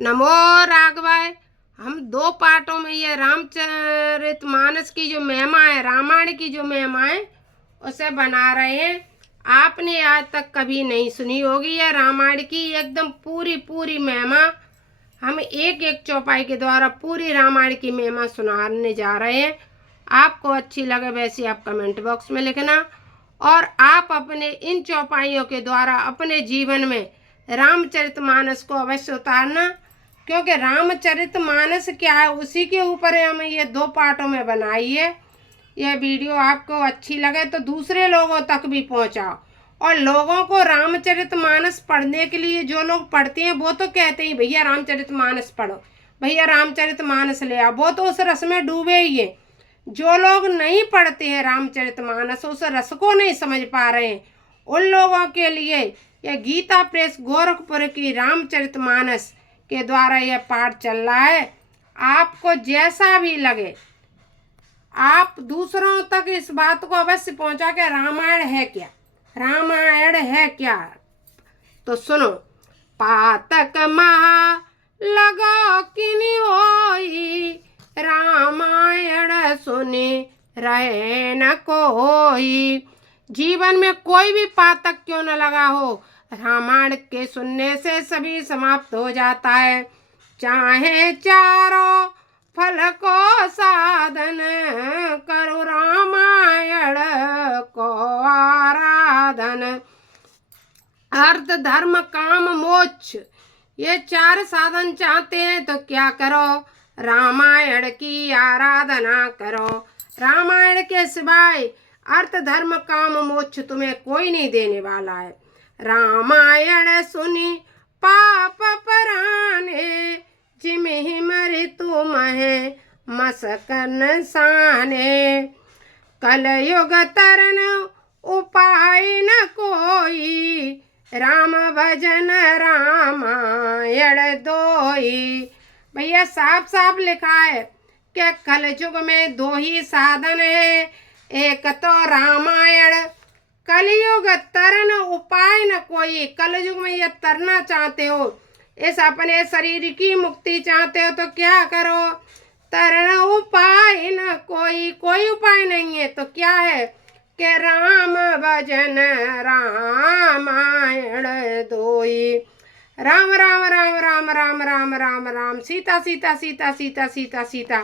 नमो राघवाय। हम दो पार्टों में ये रामचरितमानस की जो महिमा है, रामायण की जो महिमा है, उसे बना रहे हैं। आपने आज तक कभी नहीं सुनी होगी यह रामायण की एकदम पूरी पूरी महिमा। हम एक एक चौपाई के द्वारा पूरी रामायण की महिमा सुनाने जा रहे हैं। आपको अच्छी लगे वैसे आप कमेंट बॉक्स में लिखना, और आप अपने इन चौपाइयों के द्वारा अपने जीवन में रामचरितमानस को अवश्य उतारना, क्योंकि रामचरितमानस क्या है उसी के ऊपर हमें ये दो पार्टों में बनाई है। यह वीडियो आपको अच्छी लगे तो दूसरे लोगों तक भी पहुंचाओ। और लोगों को रामचरितमानस पढ़ने के लिए जो लोग पढ़ते हैं वो तो कहते हैं भैया रामचरितमानस पढ़ो, भैया रामचरितमानस ले आओ, वो तो उस रस में डूबे ही है। जो लोग नहीं पढ़ते हैं रामचरितमानस, उस रस को नहीं समझ पा रहे हैं, उन लोगों के लिए यह गीता प्रेस गोरखपुर की रामचरितमानस के द्वारा यह पाठ चल रहा है। आपको जैसा भी लगे आप दूसरों तक इस बात को अवश्य पहुंचा के रामायण है क्या, रामायण है क्या। तो सुनो। पातक महा लगो किनि होई, रामायण सुने रहे न कोई। जीवन में कोई भी पातक क्यों न लगा हो, रामायण के सुनने से सभी समाप्त हो जाता है। चाहे चारों फल को साधन, करो रामायण को आराधन। अर्थ धर्म काम मोक्ष, ये चार साधन चाहते हैं तो क्या करो, रामायण की आराधना करो। रामायण के सिवाय अर्थ धर्म काम मोक्ष तुम्हें कोई नहीं देने वाला है। रामायण सुनी पाप पराने, जिमहि मृत्यु महे मसकन साने। कलयुग तरन उपाय न कोई, राम भजन रामायण दोई। भैया साफ साफ लिखा है कि कलयुग में दो ही साधन है, एक तो रामायण, कलयुग तरन उपाय न कोई। कलयुग में ये तरना चाहते हो, इस अपने शरीर की मुक्ति चाहते हो तो क्या करो, तरन उपाय न कोई, कोई उपाय नहीं है तो क्या है कि राम भजन रामायण दोई। राम राम राम राम राम राम राम राम, सीता सीता सीता सीता सीता सीता।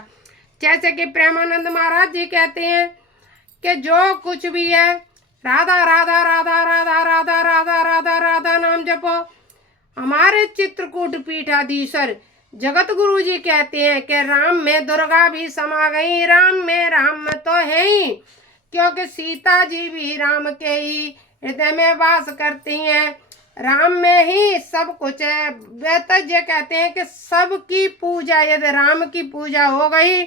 जैसे कि प्रेमानंद महाराज जी कहते हैं कि जो कुछ भी है राधा राधा राधा राधा राधा राधा राधा राधा नाम जपो। हमारे चित्रकूट पीठाधीश्वर जगत गुरु जी कहते हैं कि राम में दुर्गा भी समा गई, राम में राम तो है ही, क्योंकि सीता जी भी राम के ही हृदय में वास करती हैं। राम में ही सब कुछ है। वे तो ये कहते हैं कि सबकी पूजा यदि राम की पूजा हो गई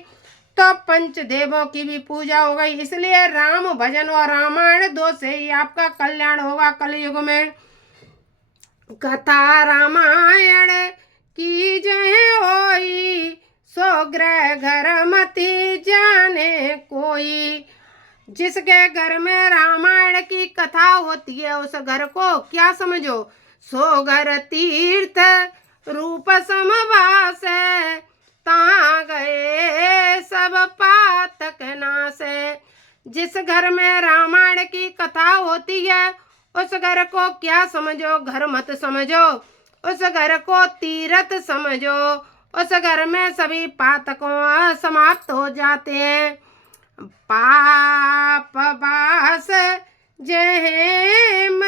तो पंचदेवों की भी पूजा हो गई। इसलिए राम भजन और रामायण दो से ही आपका कल्याण होगा कलयुग में। कथा रामायण की जय होई, सो गृह घर मति जाने कोई। जिसके घर में रामायण की कथा होती है उस घर को क्या समझो, सो घर तीर्थ रूप समवास है, तहाँ गए सब पातक नाश है। जिस घर में रामायण की कथा होती है उस घर को क्या समझो, घर मत समझो, उस घर को तीर्थ समझो। उस घर में सभी पातकों समाप्त हो जाते हैं। पाप बास जहेम,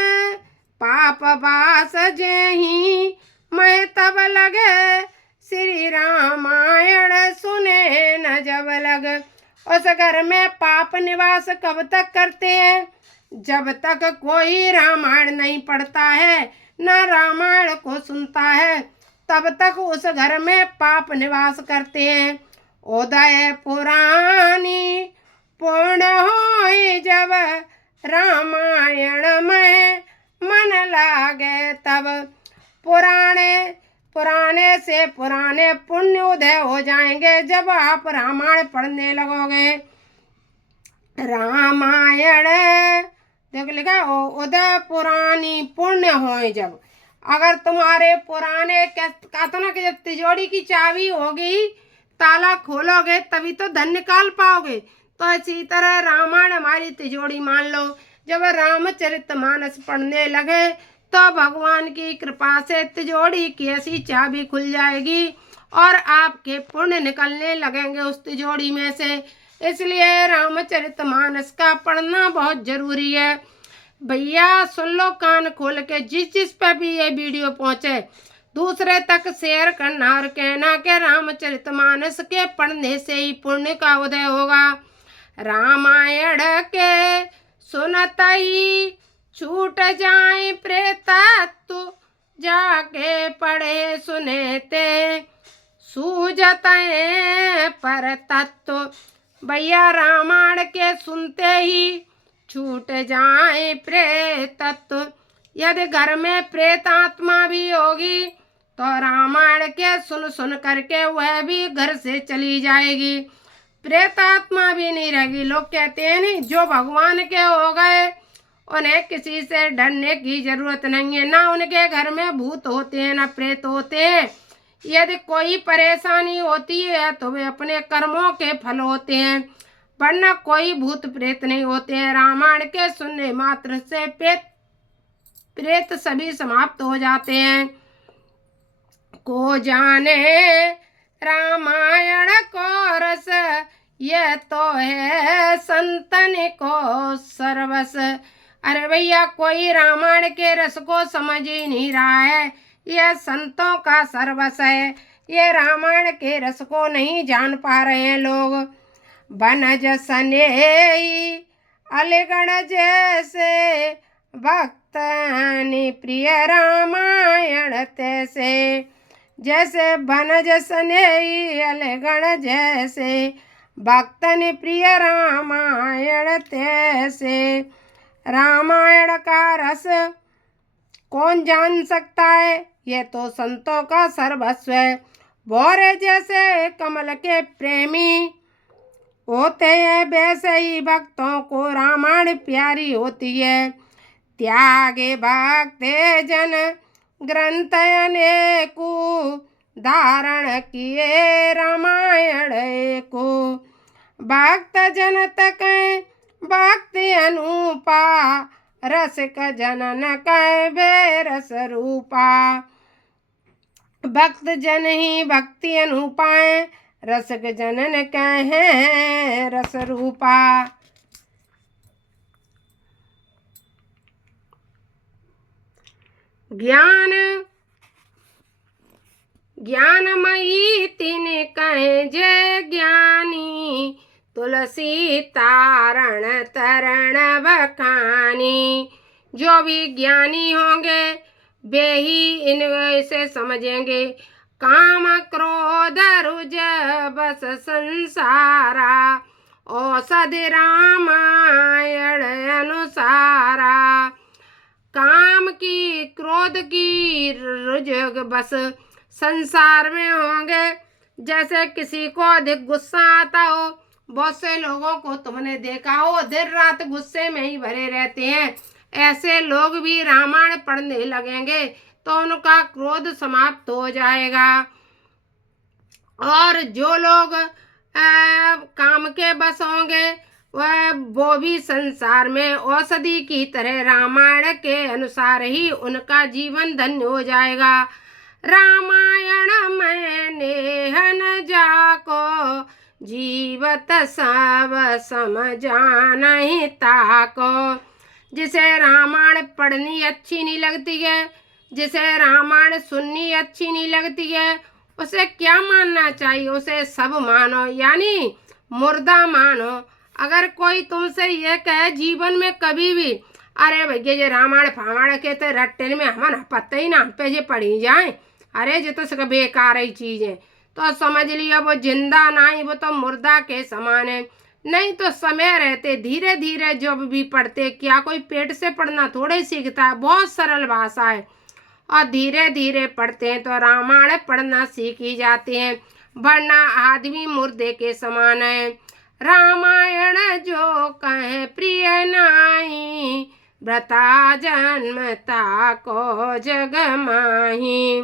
पाप बास जही मैं तब लगे, श्री रामायण सुने न जब लग। उस घर में पाप निवास कब तक करते हैं, जब तक कोई रामायण नहीं पढ़ता है न रामायण को सुनता है, तब तक उस घर में पाप निवास करते हैं। उदय पुरानी पूर्ण होई जब, रामायण में मन लागे तब। पुराने से पुराने पुण्य उदय हो जाएंगे जब आप रामायण पढ़ने लगोगे। रामायण देख लिखा उदय पुरानी पुण्य हो जब, अगर तुम्हारे पुराने कहते ना कि जब तिजोरी की चाबी होगी, ताला खोलोगे तभी तो धन निकाल पाओगे। तो इसी तरह रामायण हमारी तिजोरी मान लो। जब रामचरितमानस पढ़ने लगे तो भगवान की कृपा से तिजोरी की ऐसी चाबी खुल जाएगी और आपके पुण्य निकलने लगेंगे उस तिजोरी में से। इसलिए रामचरितमानस का पढ़ना बहुत जरूरी है। भैया सुन लो कान खोल के, जिस जिस पे भी ये वीडियो पहुंचे दूसरे तक शेयर करना और कहना कि रामचरितमानस के पढ़ने से ही पुण्य का उदय होगा। रामायण के सुनत ही छूट जाए प्रेतत्व, जाके पढ़े सुने ते सूझत पर तत्व। भैया रामायण के सुनते ही छूट जाए प्रेतत्व। यदि घर में प्रेत आत्मा भी होगी तो रामायण के सुन सुन करके वह भी घर से चली जाएगी, प्रेत आत्मा भी नहीं रहेगी। लोग कहते हैं नहीं, जो भगवान के हो गए उन्हें किसी से डरने की जरूरत नहीं है, ना उनके घर में भूत होते हैं ना प्रेत होते हैं। यदि कोई परेशानी होती है तो वे अपने कर्मों के फल होते हैं, वरना कोई भूत प्रेत नहीं होते हैं। रामायण के सुनने मात्र से प्रेत सभी समाप्त हो जाते हैं। को जाने रामायण को रस, यह तो है संतन को सर्वस। अरे भैया कोई रामायण के रस को समझ ही नहीं रहा है, यह संतों का सर्वस है। ये रामायण के रस को नहीं जान पा रहे हैं लोग। बनज सने अलगण जैसे, भक्तनि प्रिय रामायण तैसे। जैसे बनज सने अलगण जैसे, भक्तनि प्रिय रामायण तैसे। रामायण का रस कौन जान सकता है, ये तो संतों का सर्वस्व है। भौरे जैसे कमल के प्रेमी होते हैं, वैसे ही भक्तों को रामायण प्यारी होती है। त्यागे भक्ते जन ग्रंथ अनेकु, धारण किए रामायण को। भक्त जन तक भक्ति अनुपा, रसिक जनन कह वे रस रूपा। भक्त जन ही भक्ति अनुपाए, रसिक जनन कहे रस रूपा। ज्ञानमयी तिन कहे जय ज्ञानी, तुलसी तारण तरण बखानी। जो भी ज्ञानी होंगे वे ही इनसे समझेंगे। काम क्रोध रुज बस संसारा, औषधि रामायण अनुसारा। काम की क्रोध की रुझ बस संसार में होंगे। जैसे किसी को अधिक गुस्सा आता हो, बहुत से लोगों को तुमने देखा हो दिन रात गुस्से में ही भरे रहते हैं, ऐसे लोग भी रामायण पढ़ने लगेंगे तो उनका क्रोध समाप्त हो जाएगा। और जो लोग काम के बस होंगे वो भी संसार में औषधि की तरह रामायण के अनुसार ही उनका जीवन धन्य हो जाएगा। रामायण मैंने हन जाको, जीवत सब समझानहि ताको। जिसे रामायण पढ़नी अच्छी नहीं लगती है, जिसे रामायण सुननी अच्छी नहीं लगती है, उसे क्या मानना चाहिए, उसे सब मानो यानी मुर्दा मानो। अगर कोई तुमसे ये कहे जीवन में कभी भी, अरे भैया ये रामायण फामायण के तो रट्टे में हमारा पता ही ना हम पे ये पढ़ी जाए, अरे ये तो सब बेकार ही चीज़ें, तो समझ लिया वो जिंदा नहीं, वो तो मुर्दा के समान है। नहीं तो समय रहते धीरे धीरे जब भी पढ़ते, क्या कोई पेट से पढ़ना थोड़े सीखता है, बहुत सरल भाषा है, और धीरे धीरे पढ़ते हैं तो रामायण पढ़ना सीख ही जाते हैं, वरना आदमी मुर्दे के समान है। रामायण जो कहे प्रिय नाई, व्रता जन्मता को जग माही।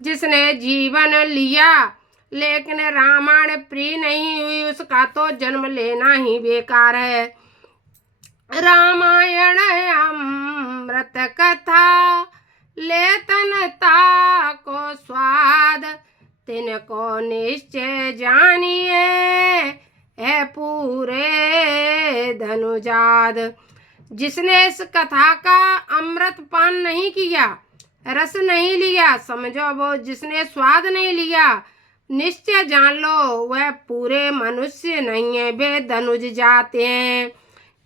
जिसने जीवन लिया लेकिन रामायण प्रिय नहीं हुई, उसका तो जन्म लेना ही बेकार है। रामायण अमृत कथा लेतनता को स्वाद, तिनको निश्चय जानिए है पूरे धनुजाद। जिसने इस कथा का अमृत पान नहीं किया, रस नहीं लिया, समझो वो जिसने स्वाद नहीं लिया, निश्चय जान लो वह पूरे मनुष्य नहीं है, वे धनुज जाते हैं।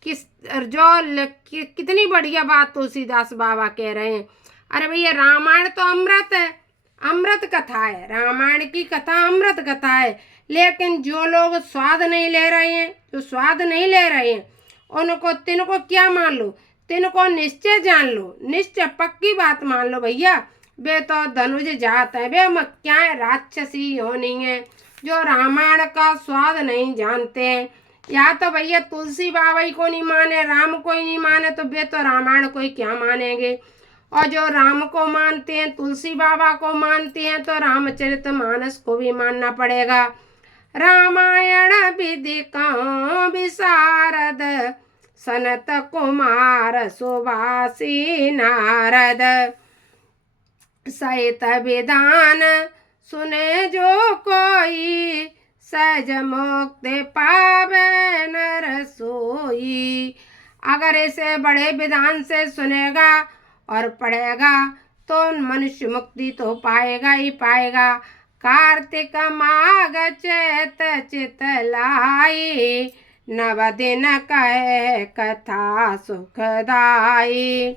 कितनी बढ़िया बात तुलसीदास बाबा कह रहे हैं। अरे भैया रामायण तो अमृत है, अमृत कथा है, रामायण की कथा अमृत कथा है। लेकिन जो लोग स्वाद नहीं ले रहे हैं, जो स्वाद नहीं ले रहे हैं, उनको तिनको क्या मान लो, तिनको निश्चय जान लो, निश्चय पक्की बात मान लो भैया, वे तो धनुज जात है, वे क्या है, राक्षसी होनी है, जो रामायण का स्वाद नहीं जानते हैं। या तो भैया तुलसी बाबा ही को नहीं माने, राम को ही नहीं माने, तो वे तो रामायण को ही क्या मानेंगे। और जो राम को मानते हैं, तुलसी बाबा को मानते हैं, तो रामचरितमानस को भी मानना पड़ेगा। रामायण विधि कौं विशारद, सनत कुमार सुभाषी नारद। सहित विधान सुने जो कोई, सहज मुक्ति पावे नर सोई। अगर इसे बड़े विधान से सुनेगा और पढ़ेगा तो मनुष्य मुक्ति तो पाएगा ही पाएगा। कार्तिक माघ चैत चित लाई, नव दिन कहे कथा सुखदाई।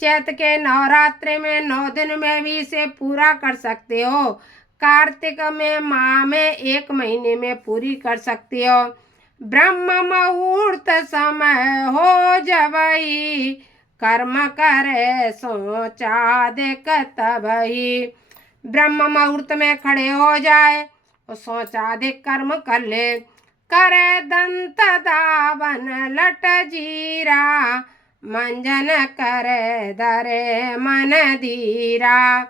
चैत के नवरात्रि में 9 दिन में भी इसे पूरा कर सकते हो, कार्तिक में माह में 1 महीने में पूरी कर सकते हो। ब्रह्म मुहूर्त समय हो जबई, कर्म करे सोचा देख तबही। ब्रह्म मुहूर्त में खड़े हो जाए और सोचा दे कर्म कर ले। करे दंत दावन लट जीरा, मंजन करे दरे मन धीरा।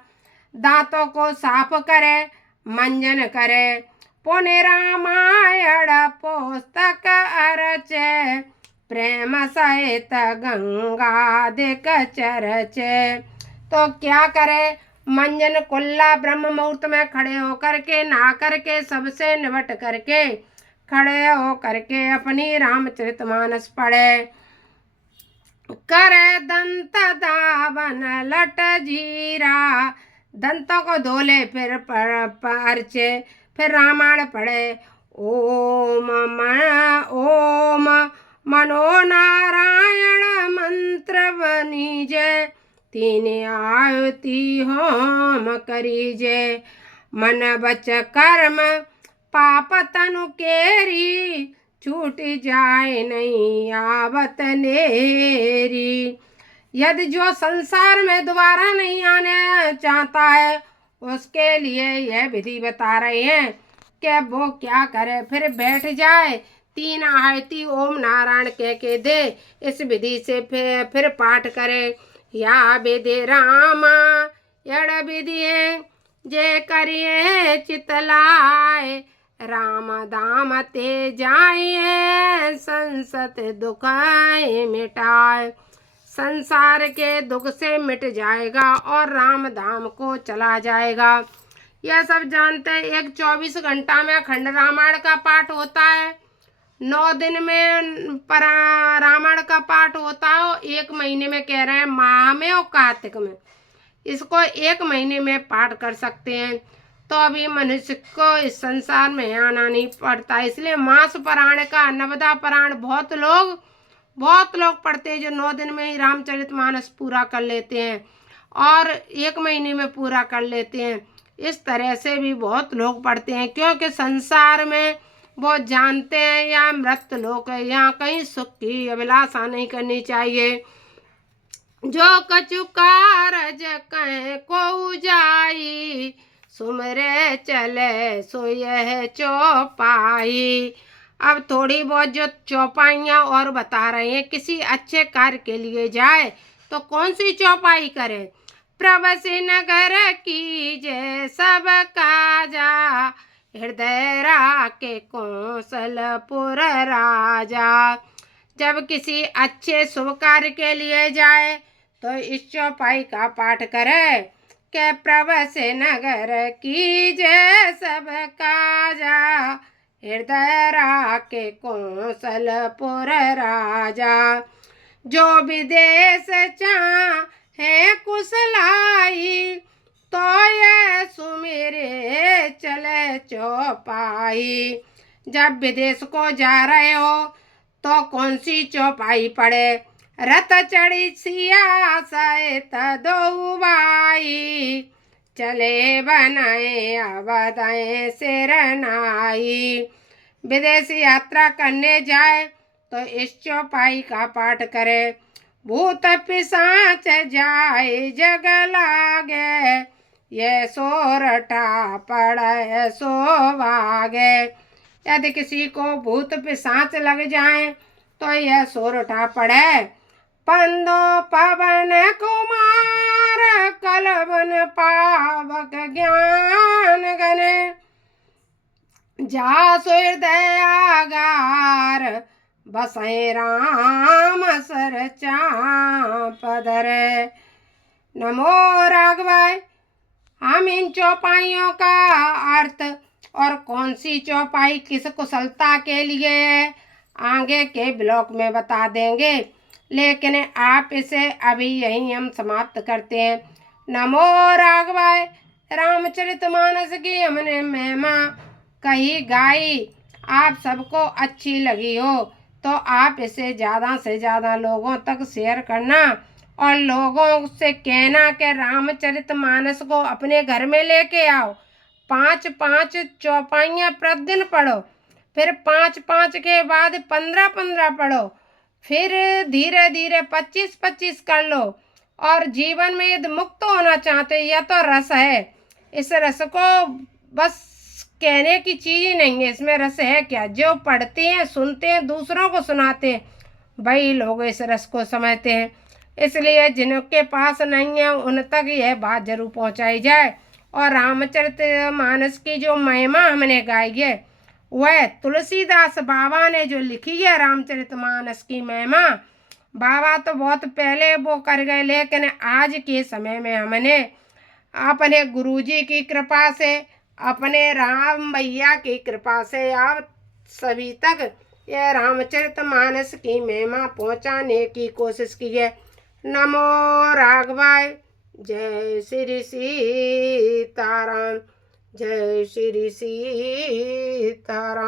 दांतों को साफ करे, मंजन करे, पुण्य रामायण पुस्तक अरचे, प्रेम सहित गंगा दिक चरचे। तो क्या करे, मंजन कुल्ला ब्रह्म मुहूर्त में खड़े होकर के, नहा करके, सबसे निबट करके, खड़े हो करके अपनी रामचरितमानस पढ़े। करे दंत दावन लट जीरा, दंतों को धोले, फिर परचे, फिर रामायण पढ़े। ओम मनो नारायण मंत्र बनीजे, तीन आयति होम करीजे। मन बच कर्म पाप तनु केरी, छूट जाए नहीं आवत नेरी। यदि जो संसार में दोबारा नहीं आने चाहता है, उसके लिए यह विधि बता रहे हैं कि वो क्या करे, फिर बैठ जाए, 3 आयति ओम नारायण कह के दे, इस विधि से फिर पाठ करे। या विधि रामा यड़ विधि है, जे करिए चितलाए, राम दाम ते जाइए, संसत दुखाए मिटाए। संसार के दुख से मिट जाएगा और राम धाम को चला जाएगा। यह सब जानते हैं। एक 24 घंटा में अखंड रामायण का पाठ होता है, 9 दिन में रामायण का पाठ होता है, और 1 महीने में कह रहे हैं माह में और कार्तिक में, इसको 1 महीने में पाठ कर सकते हैं। तो अभी मनुष्य को इस संसार में आना नहीं पड़ता। इसलिए मास पुराण का, नवदा पुराण बहुत लोग पढ़ते हैं, जो 9 दिन में ही रामचरितमानस पूरा कर लेते हैं और 1 महीने में पूरा कर लेते हैं। इस तरह से भी बहुत लोग पढ़ते हैं, क्योंकि संसार में वो जानते हैं यहाँ मृत लोक है, यहाँ कहीं सुख की अभिलाषा नहीं करनी चाहिए। जो कछु कारज कह को जाई, सुमरे चले सो यह चौपाई। अब थोड़ी बहुत जो चौपाइयाँ और बता रहे हैं, किसी अच्छे कार्य के लिए जाए तो कौन सी चौपाई करे। प्रभसि नगर कीजे सब काजा, हृदय राखे कौशलपुर राजा। जब किसी अच्छे शुभ कार्य के लिए जाए तो इस चौपाई का पाठ करे के प्रभसि नगर कीजे सब काजा, हृदय राखे कौशलपुर राजा। जो विदेश चाहे कुशलाई, तो ये सुमेरे चले चौपाई। जब विदेश को जा रहे हो तो कौन सी चौपाई पढ़े। रथ चढ़ी सिया सहित दो भाई, चले बनाए अवधाए सिरनाई। विदेश यात्रा करने जाए तो इस चौपाई का पाठ करे। भूत पिशाच जाए जग लागे, ये सोरठा पड़े सो भागे। यदि किसी को भूत पिशाच लग जाए तो यह सोरठा पड़े। पंदो पवन कुमार कलवन पावक ज्ञान गने, जासु हृदय आगार बसै राम सर चाप धरे। नमो राघवाय। हम इन चौपाइयों का अर्थ और कौन सी चौपाई किस कुशलता के लिए है आगे के ब्लॉक में बता देंगे, लेकिन आप इसे अभी यहीं हम समाप्त करते हैं। नमो राघवाय। रामचरितमानस की हमने महिमा कही गाई, आप सबको अच्छी लगी हो तो आप इसे ज़्यादा से ज़्यादा लोगों तक शेयर करना और लोगों से कहना कि रामचरितमानस को अपने घर में लेके आओ। 5-5 चौपाइयाँ प्रतिदिन पढ़ो, फिर 5-5 के बाद 15-15 पढ़ो, फिर धीरे धीरे 25-25 कर लो। और जीवन में यदि मुक्त होना चाहते यह तो रस है, इस रस को बस कहने की चीज़ ही नहीं है, इसमें रस है क्या। जो पढ़ते हैं, सुनते हैं, दूसरों को सुनाते हैं, वही लोग इस रस को समझते हैं। इसलिए जिनके पास नहीं है उन तक यह बात जरूर पहुंचाई जाए। और रामचरितमानस की जो महिमा हमने गाई है वह तुलसीदास बाबा ने जो लिखी है रामचरितमानस की महिमा, बाबा तो बहुत पहले वो कर गए, लेकिन आज के समय में हमने अपने गुरुजी की कृपा से, अपने राम भैया की कृपा से आप सभी तक यह रामचरितमानस की महिमा पहुंचाने की कोशिश की है। नमो राघवाय। जय श्री सीताराम, जय श्री सीताराम।